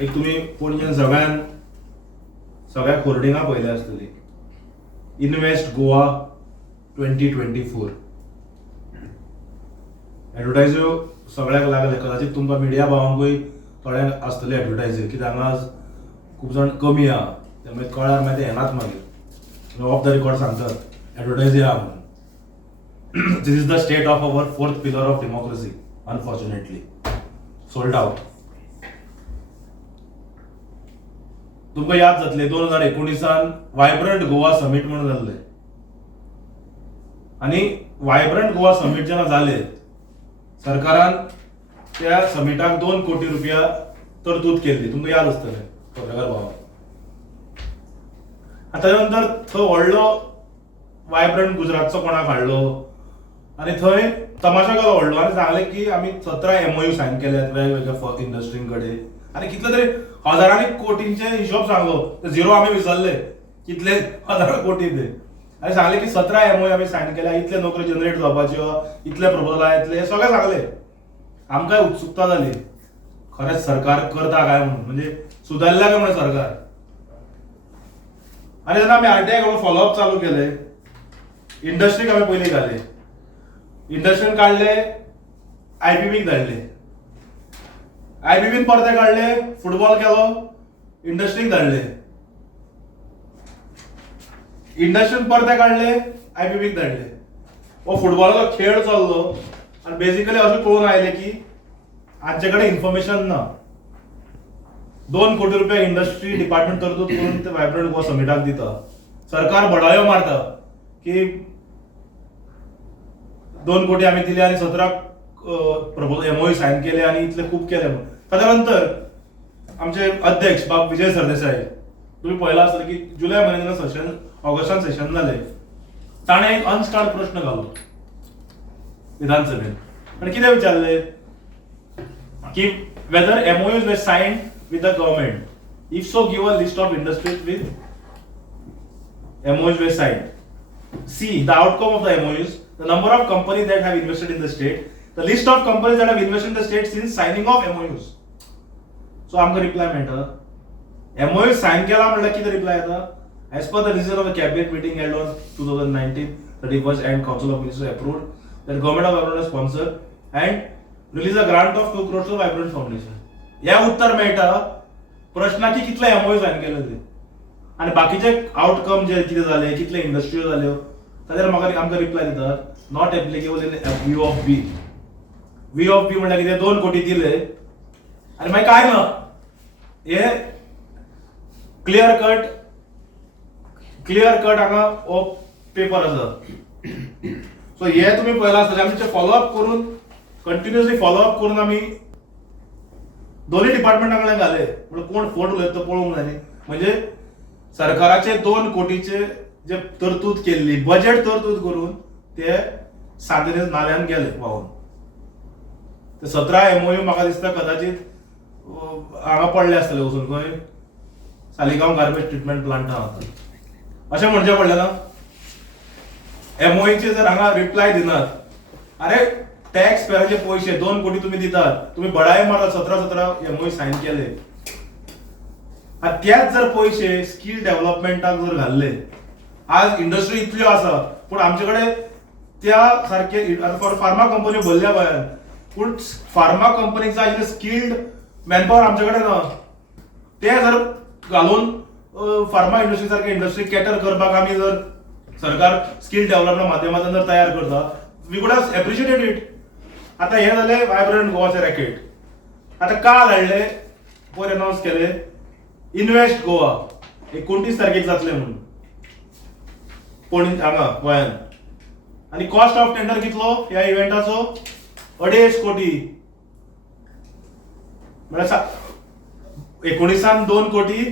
एक तुम्ही पणजेन सगळ्या होर्डिंगा पळयली आसतली, इन्वेस्ट गोवा 2024 एडवर्टायज्यो सगळ्याक लागले. कदाचित तुमकां मिडिया भावांकूय थोड्यांक आसतले एडवर्टायझर, कित्याक हांगा आज खूब जाण कमी आहा, त्यामुळे कळ्यार मागीर ते येनात मागीर ऑफ द रिकॉर्ड सांगतात एडवर्टायझर आहा म्हणून. This is the state of our fourth pillar of democracy. Unfortunately sold out. तुमकां याद जातले 2019 वायब्रंट गोवा समीट म्हणून जाल्ले, आनी वायब्रंट गोवा समीट जेन्ना जाले, सरकारान त्या समिटाक 2 कोटी रुपया तरतूद केल्ली. तुमकां याद आसतलें पत्रकार भाव. ताच्या नंतर थंय व्हडलो वायब्रंट गुजरातचो कोणाक हाडलो आनी थंय तमाशा केलो व्हडलो आनी सांगलें की आमी 17 MOU सायन केल्यात वेगवेगळ्या इंडस्ट्रीं कडेन, आनी कितले तरी हजारांनी कोटींचे हिशोब सांगलो. झिरो आमी विसरले कितले हजार कोटी ते, आनी सांगले की 17 MOU आमी सायन केल्या, इतले नोकरी जनरेट जावपाच्यो, इतले प्रपोजल येतले, हे सगळें सांगले. आमकां उत्सुकता जाली खरेंच सरकार करता काय म्हणून, म्हणजे सुदारला काय म्हणून सरकार. आनी जेन्ना आमी RTI कडून फॉलोअप चालू केले, इंडस्ट्रीक आमी पयलीं घाले, इंडस्ट्रीन काडले, IPBक धाडले, IPBन परते काडले, फुटबॉल केलो, इंडस्ट्रीक धाडले, इंडस्ट्रीन परते काडले, IPBक धाडले. हो फुटबॉलाचो खेळ चल्लो आनी बेसिकली अशें कळून आयलें की हांचे कडेन इन्फॉर्मेशन ना. 2 कोटी रुपया इंडस्ट्री डिपार्टमेंट तरतूद करून ते वायब्रंट गोवा समिटाक दिता. सरकार बडायो मारता की 2 कोटी आमी दिले आनी 17 MOU सायन केले आनी इतले खूब केले म्हणून. ताच्या नंतर आमचे अध्यक्ष बाब विजय सरदेसाय, तुम्ही पळयला आसतलें की जुलय म्हयन्यान सेशन, ऑगस्टान सेशन जालें, ताणें एक अनस्टार्ड प्रश्न घालो विधानसभेत आनी कितें विचारले की whether MOUs were signed with the government. If so, give a list of industries with MOUs were signed. C, the outcome of the MOUs, the number of companies that have invested in the state, the list of companies that have invested in the state since signing of MOUs. So आमकां reply मेळटा. MOU sign केला म्हणल्यार कितें reply येता? As per the decision of the cabinet meeting held on 2019 31st and Council of Ministers approved that government of Vibrant sponsor and release a grant of 2 crores to Vibrant Foundation. या उत्तर मेळटा प्रश्नाची कितले MOU sign केले ते आनी बाकीचे outcome जे कितें जाले, कितले इंडस्ट्री जाल्यो, ताजेर म्हाका आमकां रिप्लाय दितात not applicable in view of B. View of B म्हणल्यार कितें 2 कोटी दिले आनी मागीर काय ना. हे क्लियर कट हांगा हो पेपर आसा. सो हे तुमी पळयला आसतलें, आमचे फॉलोअप करून कंटिन्युअसली फॉलोअप करून आमी दोन्ही डिपार्टमेंटाकडे घाले, म्हणजे कोण फोट उलयता तो पळोवंक जाय न्ही. म्हणजे सरकाराचे 2 कोटीचे जे तरतूद केल्ली, बजेट तरतूद करून ते सादरे नाल्यान गेले व्हांवून. ते 17 MOU म्हाका दिसता कदाचित हांगा पडले आसतले वचून खंय सालिगांव गार्बेज ट्रिटमेंट प्लांट आहा अशें म्हणचें पडलें ना. MOUचे जर हांगा रिप्लाय दिनात, अरे टॅक्स पेराचे पैसे 2 कोटी तुम्ही दितात, तुम्ही बडाय मारता 17 MOU साइन केले. त्याच जर पैसे स्किल डेव्हलपमेंटाक जर घाल्ले, आज इंडस्ट्री इतल्यो आसा पूण आमचेकडे त्या सारखे फार्मा कंपनी भरल्या गोंयांत, पूण फार्मा कंपनीक जाय स्किल्ड मॅनपॉवर आमचे कडेन ना. ते जर घालून फार्मा इंडस्ट्री सारखे इंडस्ट्री कॅटर करपाक आमी जर सरकार स्किल डेव्हलपमेंट माध्यमांतून जर तयार करता, we would have appreciated it. आता हे झाले वायब्रंट गोवाचे रॅकेट. आता काल हाडले, पयर अनाउन्स केले इन्वेस्ट गोवा 29 तारखेक जातले म्हणून पणजे हांगा गोंयांत. आनी कॉस्ट ऑफ टेंडर कितलो ह्या इव्हेंटाचो? 2.5 कोटी. म्हळ्यार 19 2 कोटी,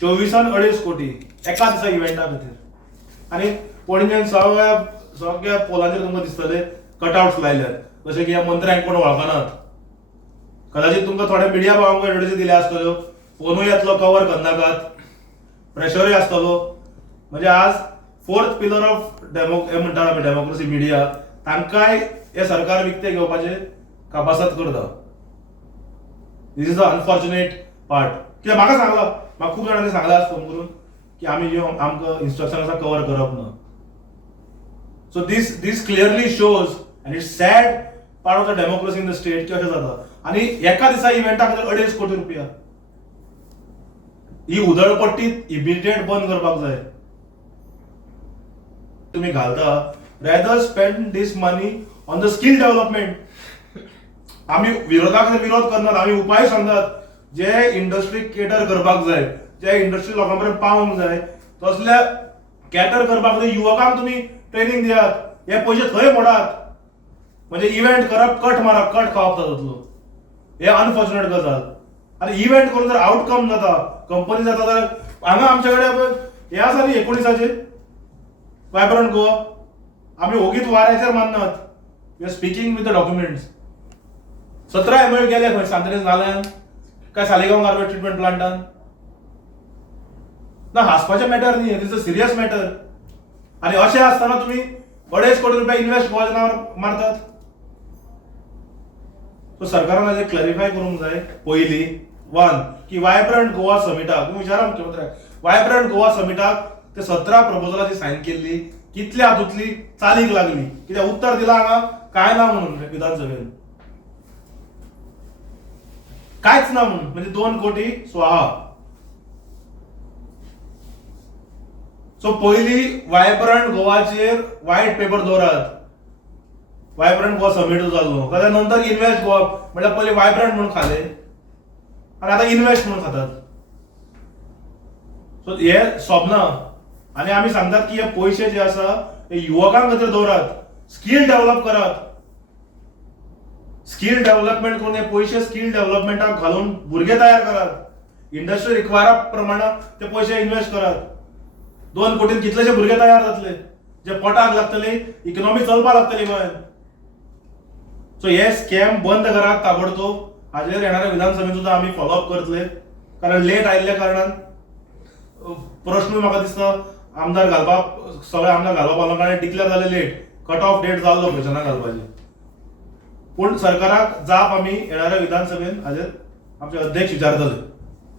24 2.5 कोटी एका दिसा इव्हेंटा खातीर. आनी पणजेन सगळ्या पोलांचेर तुमकां दिसतले कटआउट्स लायल्यात, जशें की ह्या मंत्र्यांक कोण वळखनात. कदाचित तुमकां थोड्या मिडिया भावांक एडवर्टायजी दिल्या आसतल्यो, फोनूय येतलो कवर करनाकात, प्रेशरूय आसतलो. म्हणजे आज फोर्थ पिलर ऑफ म्हणटा आमी डेमोक्रेसी मिडिया, तांकांय हे सरकार विकते घेवपाचे कापासत करता. दिस इज द अनफॉर्च्युनेट पार्ट. कित्याक म्हाका सांगला, म्हाका खूब जाणांनी सांगला फोन करून की आमी यो आमकां इन्स्ट्रक्शन आसा कवर करप ना. So this clearly shows and it's sad part of the democracy in the state की अशें जाता. आनी एका दिसा इव्हेंटा खातीर 2.5 कोटी रुपया ही उधळपट्टी इमिडिएट बंद करपाक जाय. तुम्ही घालता rather spend this money on the skill development. आम्ही विरोधाक विरोध करनात, आम्ही उपाय सांगतात जे इंडस्ट्री केटर करपाक जाय, जे इंडस्ट्री लोकां पर्यंत पावंक जाय तसल्या कॅटर करपाक जाय युवकांक तुम्ही ट्रेनिंग दियात, हे पयशे थंय मोडात. म्हणजे इव्हेंट करप, कट मारप, कट खावप जातलो. हे अनफॉर्च्युनेट गजाल. आनी इव्हेंट करून जर आउटकम जाता, कंपनी जाता जाल्यार हांगा आमचे कडेन हे आसा न्ही 19 वायब्रंट गोवा. आम्ही ओगीच वाऱ्याचेर माननात, we are speaking with the documents. 17 MOU गेले खंय सांद्रेज नाल्यान काय सालिगांव गार्बेज ट्रिटमेंट प्लांटान. ना हांसपाचें मॅटर न्ही, it is a serious matter. आनी अशें आसतना तुमी 2.5 कोटी रुपया इन्व्हेस्ट गोवाच्या नांवार मारतात. सो सरकारान हाजेर क्लॅरिफाय करूंक जाय पयलीं की वायब्रंट गोवा समिटाक तुम्ही विचारा मुख्यमंत्र्याक, वायब्रंट गोवा समिटाक ते 17 प्रपोजलाची सायन केल्ली कितल्या हातूंतली चालीक लागली. कित्याक उत्तर दिला हांगा काय ना म्हणून विधानसभेन, कांयच ना म्हणून, म्हणजे 2 कोटी स्वाहा. सो पयली वायब्रंट गोवाचेर व्हाईट पेपर दवरात. वायब्रंट गोवा समिट जालो जाल्यार नंतर इन्व्हेस्ट गोवा म्हळ्यार पयलीं वायब्रंट म्हणून खाले आनी आतां इन्व्हेस्ट म्हणून खातात. सो हे सोबना. आनी आमी सांगतात की हे पयशे जे आसा हे युवकांक खातीर दवरात, स्कील डेव्हलप करात. स्कील डेव्हलपमेंट करून हे पयशे स्कील डेव्हलपमेंटाक घालून भुरगे तयार करात. इंडस्ट्री रिक्वायरा प्रमाणे ते पयशे इन्व्हेस्ट करात. 2 कोटीन कितलेशे भुरगे तयार जातले जे पोटाक लागतले, इकॉनॉमी चलपाक लागतली गोंयांत. सो हे स्कॅम बंद करात ताबडतोब. हाजेर येणाऱ्या विधानसभेत सुद्धा आम्ही फॉलोअप करतले, कारण लेट आयिल्ल्या कारणान प्रश्न म्हाका दिसता आमदार घालपाक, सगळे आमदार घालपाक पावलो कारण डिक्लेअर जाले लेट, कट ऑफ डेट जाल्लो क्वेश्चनां घालपाची. पूण सरकाराक जाप आमी येणाऱ्या विधानसभेत हाजेर आमचे अध्यक्ष विचारतले.